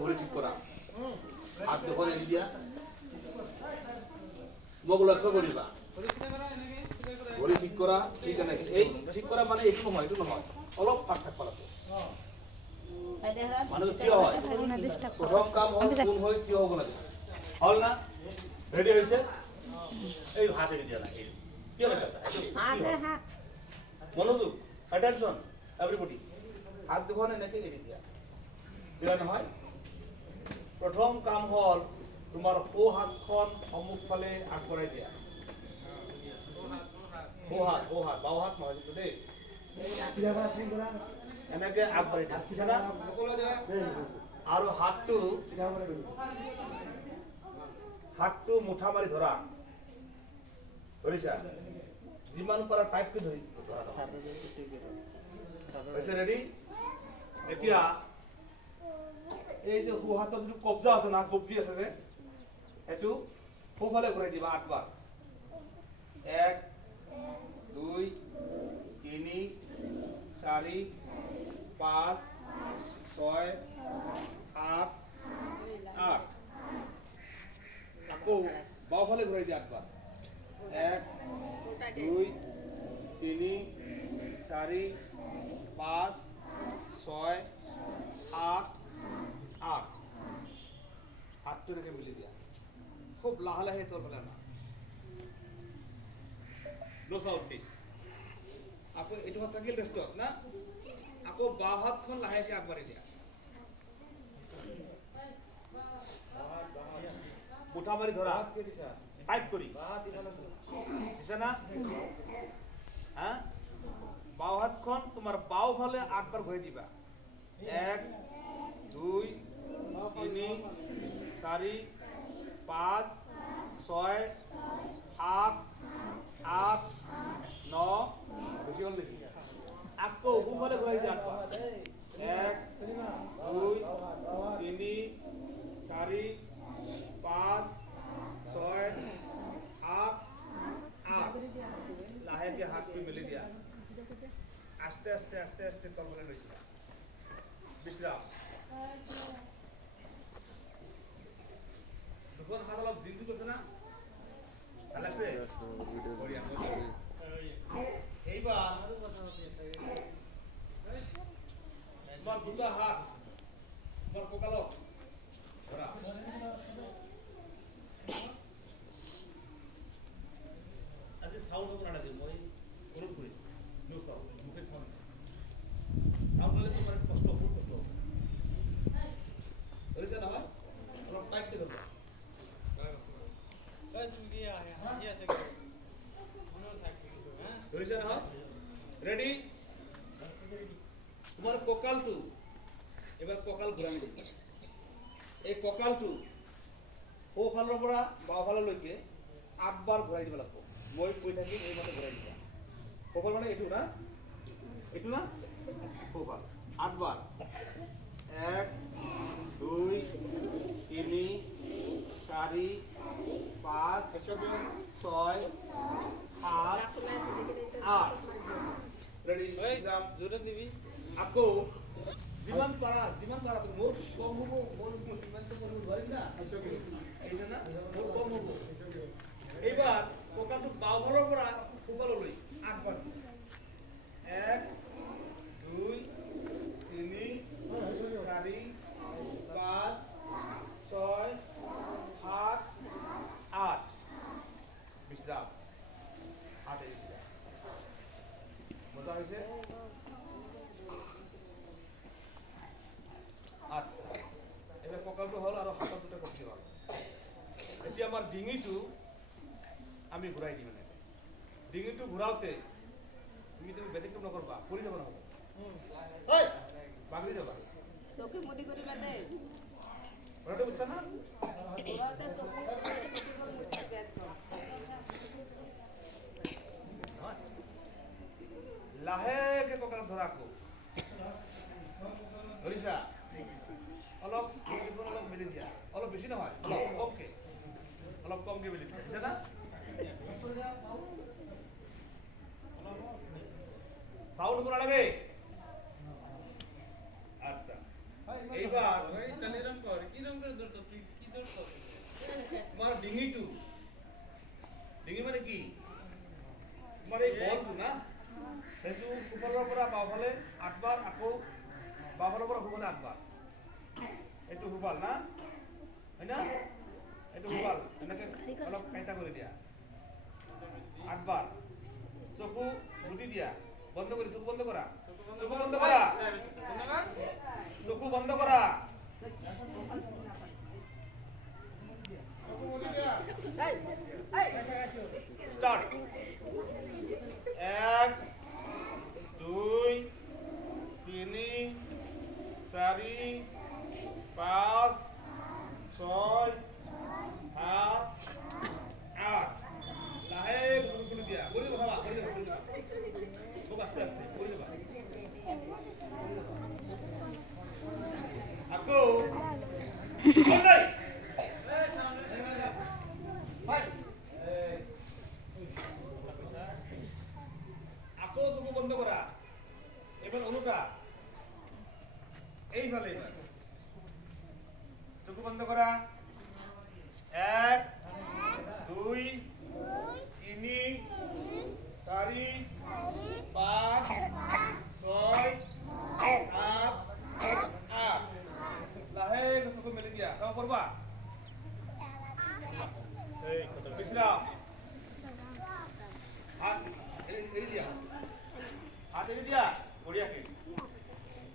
ঘড়ি ঠিক কৰা হাত দুখন এৰি দিয়া মোক লক্ষ্য কৰিবা ঘড়ি ঠিক কৰা ঠিক এনেকে এই ঠিক কৰা মানে এইটো নহয় অলপ ফাক থাকবা লাগিব মানুহ থিয় হয় প্ৰথম কাম হ'ল কোন হৈ থিয় হ'ব লাগে হল না ৰেডি হৈছে এই হাত এৰি দিয়া না এই কি লেখা আছে মনোযোগ অ্যাটেনশন এভৰিবডি হাত দুখন এনেকে এৰি দিয়া দিলা নহয় প্ৰথম কাম হ'ল তোমাৰ সো হাতখন সম্মুখ ফালে আগবঢ়াই দিয়া সো হাত বাও হাত নহয় কিন্তু দেই এনেকে আগবঢ়াই দিয়া বুজিছা না আৰু হাতটো মুঠা মাৰি ধৰা ধৰিছা যিমান পাৰা টাইটকৈ ধৰি ধৰা হৈছে ৰেডি এতিয়া এই যে সো হাতৰ যিটো কবজা আছে না কবজি আছে যে এইটো সোঁফালে ঘূৰাই দিবা 8 বাৰ 1 2 3 4 5 6 7 8 আকৌ বাওঁফালে ঘূৰাই দিয়া 8 বাৰ 1 2 3 4 5 6 7 8 হাতটো রেখে মিলে দিয়া খুব লাহে লাহে তোর বলে না নো সাউথ প্লিজ আকৌ এইটো হাত থাকিল রেস্টত না আকৌ বাও হাতখন লাহেকে আগবাঢ়ি দিয়া মুঠা মাৰি ধৰা টাইট কৰি দিছা না হা বাও হাতখন তোমাৰ বাও ফালে 8 বাৰ ঘূৰাই দিবা 1 2 3 4 5 6 7 8 9 বেশি হল নাকি আকৌ সোঁফালে ঘূৰাই দিয়া 8 বাৰ 1 2 3 4 5 6 7 8 লাহেকে হাতটো মেলি দিয়া আস্তে আস্তে আস্তে আস্তে তলফালে লৈ যোৱা বিশ্রাম দুখন হাত অলপ জিনজু করছে না ভাল লাগছে এইবার তোমার দুটা হাত তোমার কঁকালত ধরা আজি সাউন্ড হব নালাগে মই অনুরোধ করিছো নো সাউন্ড মুখের সাউন্ড সাউন্ড হলে তোমার কষ্ট খুব কষ্ট ধরেছে না হয় অলপ টাইটকে ধরবা ধরেছে না হয় রেডি তোমার কঁকালটো এবার কঁকাল ঘূৰাই দিবা এই কঁকালটো সোঁফালৰ পৰা বাওঁফাললৈকে 8 বাৰ ঘূৰাই দিব লাগিব মই কৈ থাকিম এইমতে ঘূৰাই দিবা সোঁফাল মানে এইটো না সোঁফাল 8 বাৰ 1 2 3 4 5 6 7 8 ৰেডি জোৰে দিবি আকৌ যিমান পাৰা তুমি মোৰ কম হ'ব মোৰ যিমান তো কৰিব নোৱাৰিম না এইটা না মোৰ কম হ'ব এইবাৰ কঁকালটো বাওঁফালৰ পৰা সোঁফাললৈ 8 বাৰ 1 2 3 4 5 6 7 8 বিশ্রাম হাতে দিয়া মজা হয়েছে আচ্ছা এবার কঁকালটো হল আর হাতত দুটা কবজি হল এতিয়া আমার ডিঙিটো আমি ঘূৰাই দিম মানে ডিঙিটো ঘূৰাওতে তুমি ব্যতিক্ৰম নকৰবা পৰি যাব নহ'ব বাগৰি যাবা চকু মুদি কৰিবা দে কথাটো বুজছা না লাহেকে কঁকালত ধৰা আকৌ ধৰিছা অলপ অলপ মেলি দিয়া অলপ বেছি নহয় অলপ কমকে মেলি দিয়া বুজিছা না সাউন্ড পুরা লাগে আচ্ছা এইবার ডিঙিটো ডিঙি মানে কি তোমাৰ এই গলটো না সেইটো সোঁফালৰ পৰা বাওঁফালে 8 বাৰ আকৌ বাওঁফালৰ পৰা সোঁফালে 8 বাৰ এইটো সোঁফাল না হয় না এইটো সোঁফাল এনেকৈ অলপ কাইটা কৰি দিয়া 8 বাৰ চকু মুদি দিয়া বন্ধ কৰি চকু বন্ধ কৰা চকু বন্ধ কৰা চকু বন্ধ কৰা স্টার্ট 1 2 3 4 5 6 7 8 লাহে খুলি দিয়া বলি বাবা বলি যাবা খুব আস্তে আস্তে বলি যাবা আকো বলাই আকৌ চকু বন্ধ কৰা এবার অনুটা এইভাবে এবার চকু বন্ধ করা 1 2 3 4 5 6 7 8 লাহে চকু মেলি দিয়া চাও করবা এই বিশ্রাম হাত এড়ি দিয়া হাত এড়ি দিয়া বড়িয়া কে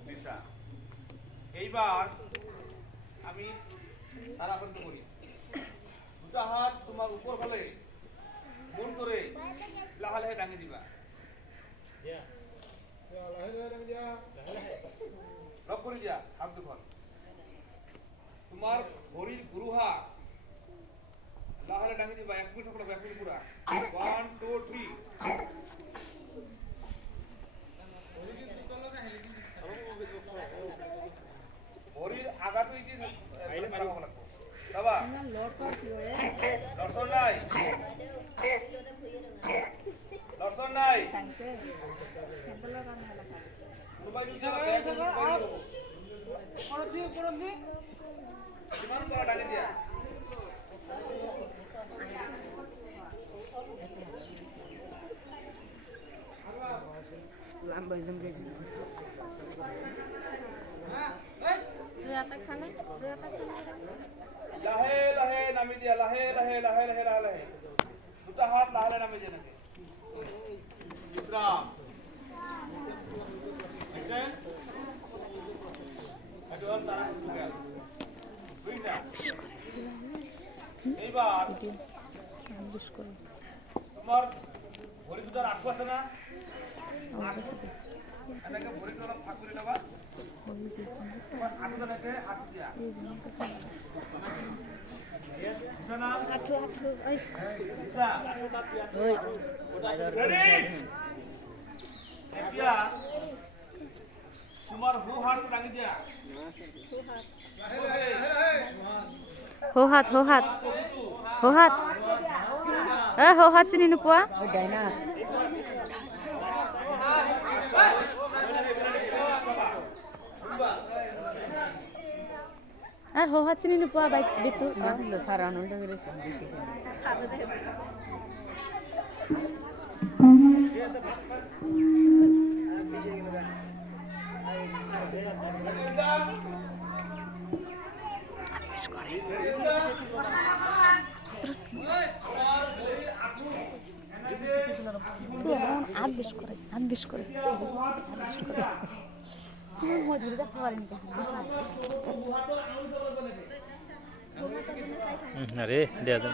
বিশ্রাম এইবার আমি তারাপন্ত করি দুটা হাত তোমার উপর ফলে মন করে লাহে লাহে ডাঙে দিবা লক করে দিয়া হাত দুখন তোমার ঘড়ির গুরুহা লাহে লাহে ডাঙে দিবা 1 মিনিট থাকলো 1 মিনিট পুরা 1 2 3 ঘড়ির আগাটো ইতি মারা হব লাগবো বাবা দর্শন নাই দর্শন নাই মোবাইল ছাড়া ব্যাগ করবি কিমান পড়া ডাকে দিয়া lambay dum ge লাহে লাহে নামি দিয়া লাহে লাহে লাহে লাহে লাহে লাহে দুটা হাত লাহে লাহে নামি দিয়া নাকি বিশ্রাম হইছে এখন তারা ঢুকে বুঝলা এইবার তোমার ভরি দুটার আঁটু আছে না এনেকে ভরিটা অলপ ফাঁক করে নেবা আঁটুটাকে আঁটু দিয়া তোমার হু হাত ডাঙি দিয়া हो हात हो हात চিনি নোপোৱা हो हात চিনি নোপোৱা bike Bitu sara no de gere আদেশ করে মজুরিটা খাবার নিতে আরে দেয়া দেন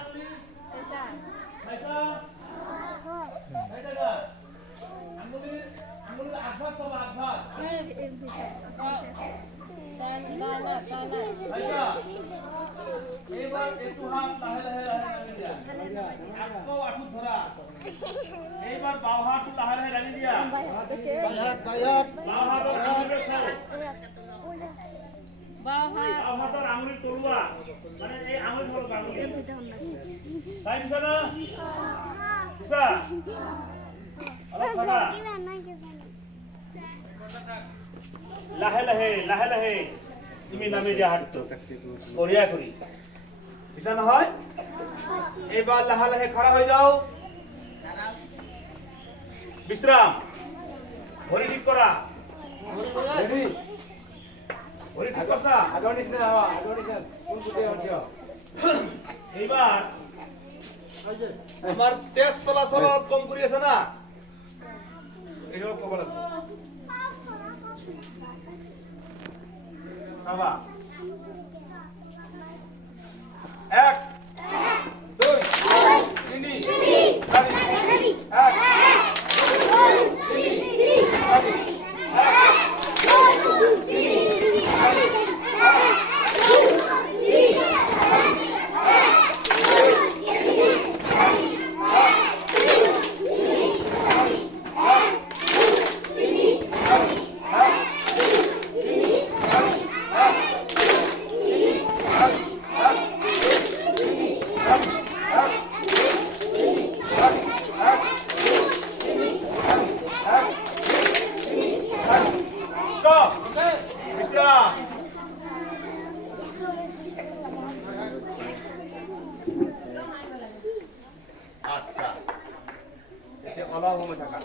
এবার একটু হাত লাহে লাহে লাহে দিয়া আকো আঠু ধরা এইবার বাও হাত লাহে লাহে লাগি দিয়া বাও হাতের আঙুলের সো বাও হাতের আঙুলের তলুয়া মানে এই আঙুল হলো আঙুল সাইড দিছ না দিছা অলপ থাকা লাহে লাহে লাহে লাহে তুমি নামে দিয়া হাতটো বঢ়িয়া কৰি দিছা নহয় এবার লাহে লাহে খাড়া হয়ে যাও বিশ্রাম ভরি ঠিক করা ভরি ঠিক করছা এইবার আমার তেজ চলাচল কম করি আছে না এইসব কব লাগবে সাবা এক দুই তিন বিশ্রাম আচ্ছা এতে অলাভ হবে থাকা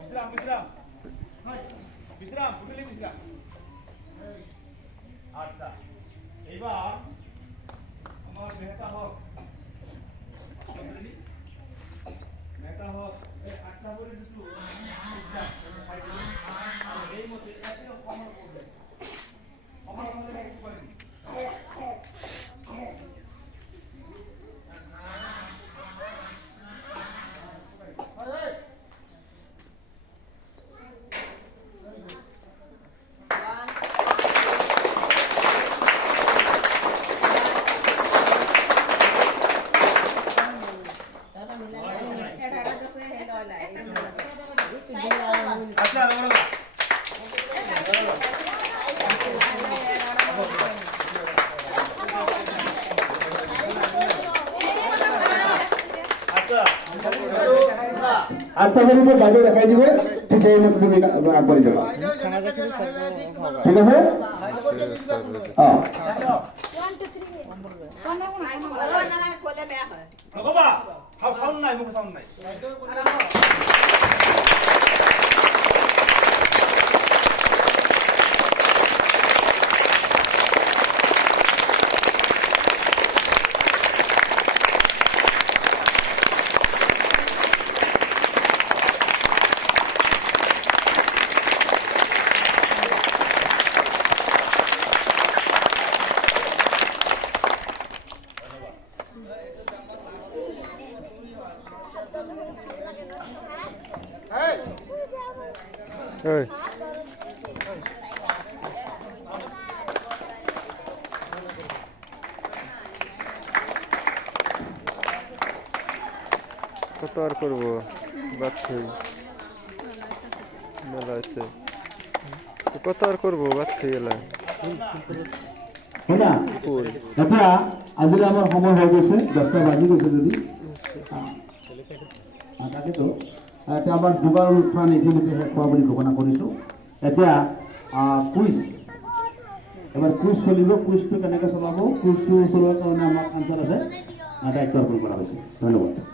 বিশ্রাম বিশ্রাম বিশ্রাম বুঝলি বিশ্রাম আচ্ছা এবার আমার মেহতা হক মেহতা হক এই আটটা করে দুটো এই মধ্যে এত কমন করবে কমন করলে কি করবে আচ্ছা আচ্ছা করে বাইরে দেখাই দিবে ঠিক এই মতো তুমি করে দেবা ঠিক আছে হ্যাঁ নগবা হাউ সাউন্ড নাই মুখ সাউন্ড নাই Hey. কত আর করবো বাচ্চা মেলা আছে কত আর করবো বাচ্চা এলা হ্যাঁ এটা আজিলে আমার সময় হয়ে গেছে 10টা বাজি গেছে যদি তাকে তো এটা আমাৰ যোগাৰ অনুষ্ঠান এইখিনিতে শেষ হোৱা বুলি ঘোষণা কৰিছোঁ এতিয়া কুইজ এবাৰ কুইজ চলিব কুইজটো কেনেকৈ চলাব কুইজটো চলোৱাৰ কাৰণে আমাক আনচাৰ আছে দায়িত্ব অৰ্পণ কৰা হৈছে ধন্যবাদ